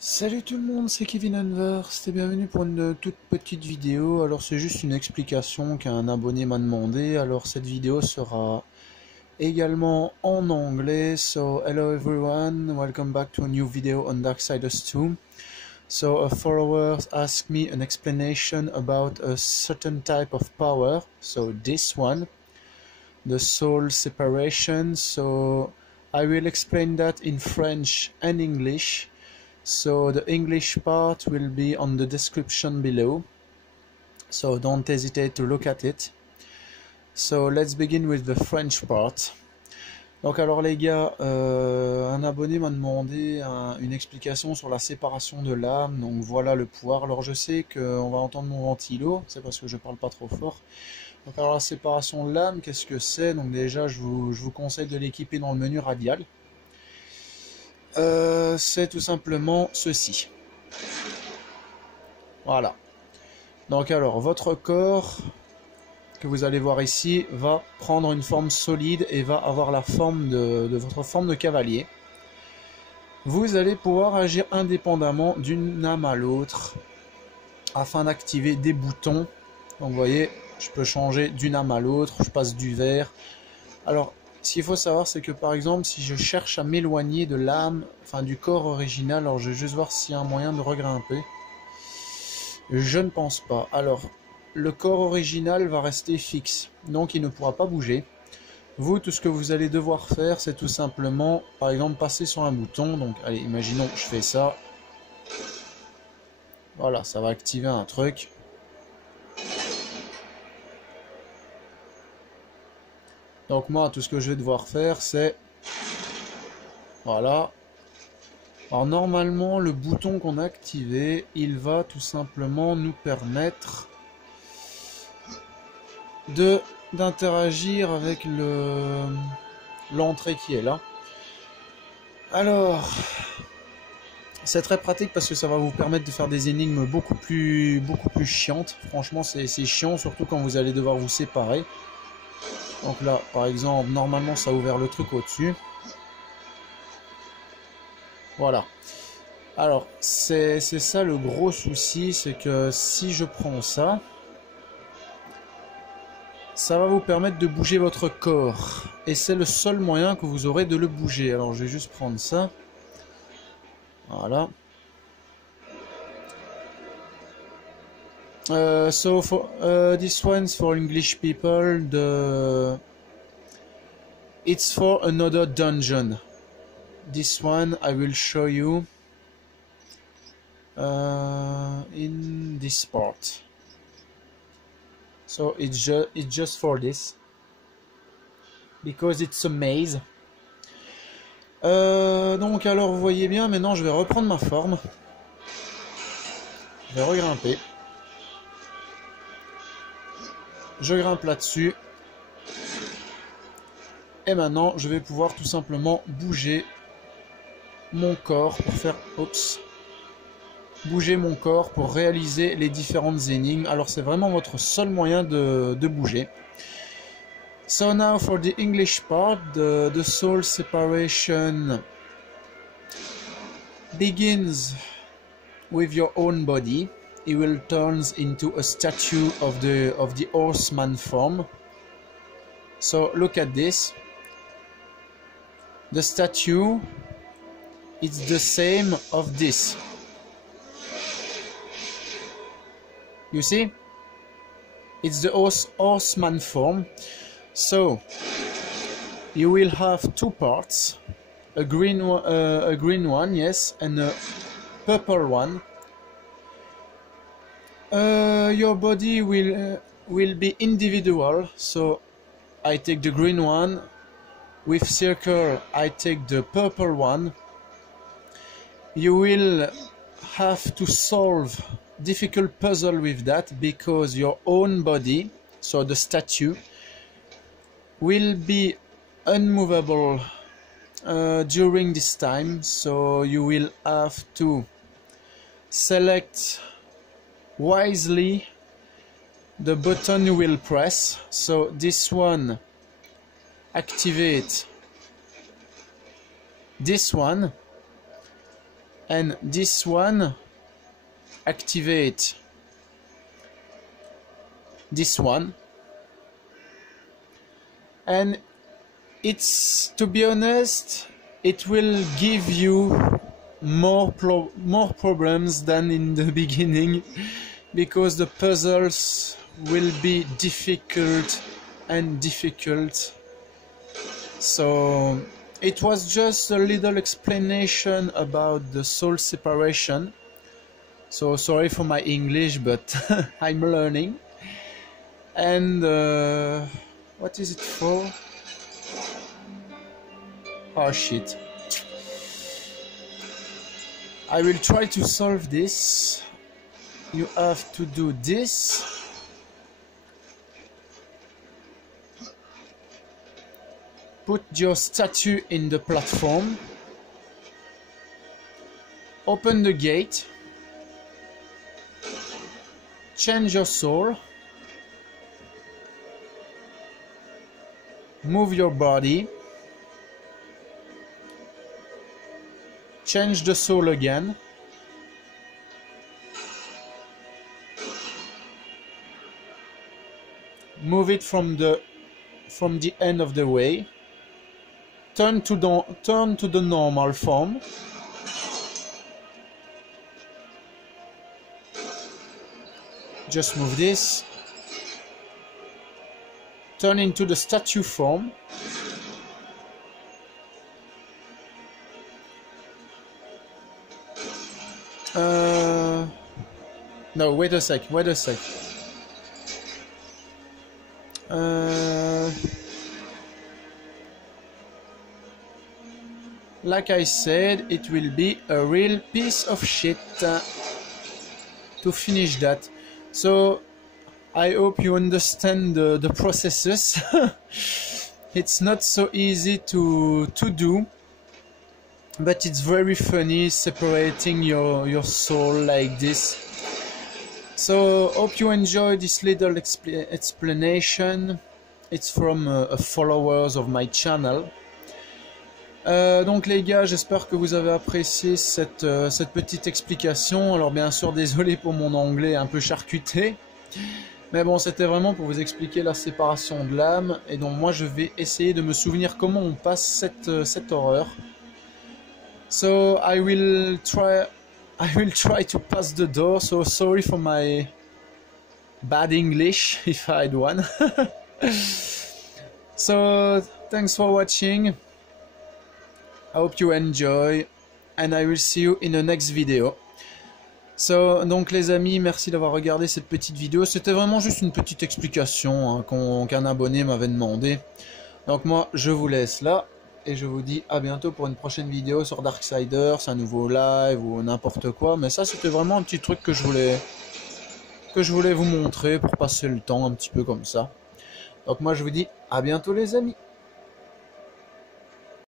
Salut tout le monde, c'est Kevin Unverse et bienvenue pour une toute petite vidéo. Alors c'est juste une explication qu'un abonné m'a demandé. Alors cette vidéo sera également en anglais. So hello everyone, welcome back to a new video on Darksiders 2. So a follower asked me an explanation about a certain type of power. So this one, the soul separation. So I will explain that in French and English. So the English part will be on the description below, so don't hesitate to look at it. So let's begin with the French part. Donc alors les gars, un abonné m'a demandé une explication sur la séparation de l'âme, donc voilà le pouvoir. Alors je sais qu'on va entendre mon ventilo, c'est parce que je parle pas trop fort. Donc alors la séparation de l'âme, qu'est-ce que c'est? Donc déjà je vous conseille de l'équiper dans le menu radial. C'est tout simplement ceci. Voilà. Donc alors, votre corps, que vous allez voir ici, va prendre une forme solide et va avoir la forme de votre forme de cavalier. Vous allez pouvoir agir indépendamment d'une âme à l'autre afin d'activer des boutons. Donc vous voyez, je peux changer d'une âme à l'autre, je passe du vert. Alors, ce qu'il faut savoir, c'est que par exemple, si je cherche à m'éloigner de l'âme, enfin du corps original, alors je vais juste voir s'il y a un moyen de regrimper. Je ne pense pas. Alors, le corps original va rester fixe, donc il ne pourra pas bouger. Vous, tout ce que vous allez devoir faire, c'est tout simplement, par exemple, passer sur un bouton. Donc, allez, imaginons que je fais ça. Voilà, ça va activer un truc. Donc moi, tout ce que je vais devoir faire, c'est... Voilà. Alors normalement, le bouton qu'on a activé, il va tout simplement nous permettre d'interagir avec l'entrée qui est là. Alors, c'est très pratique parce que ça va vous permettre de faire des énigmes beaucoup plus chiantes. Franchement, c'est chiant, surtout quand vous allez devoir vous séparer. Donc là, par exemple, normalement, ça a ouvert le truc au-dessus. Voilà. Alors, c'est ça le gros souci, c'est que si je prends ça, ça va vous permettre de bouger votre corps. Et c'est le seul moyen que vous aurez de le bouger. Alors, je vais juste prendre ça. Voilà. So for this one's for English people, it's for another dungeon. This one I will show you in this part. So it's just for this because it's a maze. Donc alors vous voyez bien, maintenant je vais reprendre ma forme. Je vais regrimper. Je grimpe là-dessus. Et maintenant, je vais pouvoir tout simplement bouger mon corps pour faire... Oups. Bouger mon corps pour réaliser les différentes énigmes. Alors, c'est vraiment votre seul moyen de bouger. So now for the English part, the soul separation begins with your own body. It will turn into a statue of the horseman form. So look at this. The statue is the same of this. You see? It's the horseman form. So you will have two parts, a green one, yes, and a purple one. Your body will be individual, so I take the green one. With circle, I take the purple one. You will have to solve difficult puzzle with that because your own body, so the statue, will be unmovable during this time. So you will have to select wisely the button you will press. So this one, activate this one, and this one activate this one, and it's, to be honest, it will give you more problems than in the beginning, because the puzzles will be difficult and difficult. So it was just a little explanation about the soul separation. So sorry for my English, but I'm learning. And what is it for? Oh shit. I will try to solve this. You have to do this. Put your statue in the platform. Open the gate. Change your soul. Move your body. Change the soul again. Move it from the end of the way. Turn to the normal form. Just move this. Turn into the statue form. No, wait a sec. Like I said, it will be a real piece of shit to finish that. So I hope you understand the processes. It's not so easy to do, but it's very funny separating your soul like this. So hope you enjoyed this little explanation. It's from followers of my channel. Donc les gars, j'espère que vous avez apprécié cette petite explication. Alors bien sûr, désolé pour mon anglais un peu charcuté. Mais bon, c'était vraiment pour vous expliquer la séparation de l'âme. Et donc moi, je vais essayer de me souvenir comment on passe cette horreur. So I will try to pass the door. So sorry for my bad English, if I had one. So thanks for watching. I hope you enjoy, and I will see you in the next video. So, donc les amis, merci d'avoir regardé cette petite vidéo. C'était vraiment juste une petite explication hein, qu'un abonné m'avait demandé. Donc moi, je vous laisse là, et je vous dis à bientôt pour une prochaine vidéo sur Darksiders, un nouveau live ou n'importe quoi. Mais ça, c'était vraiment un petit truc que je voulais vous montrer pour passer le temps un petit peu comme ça. Donc moi, je vous dis à bientôt les amis.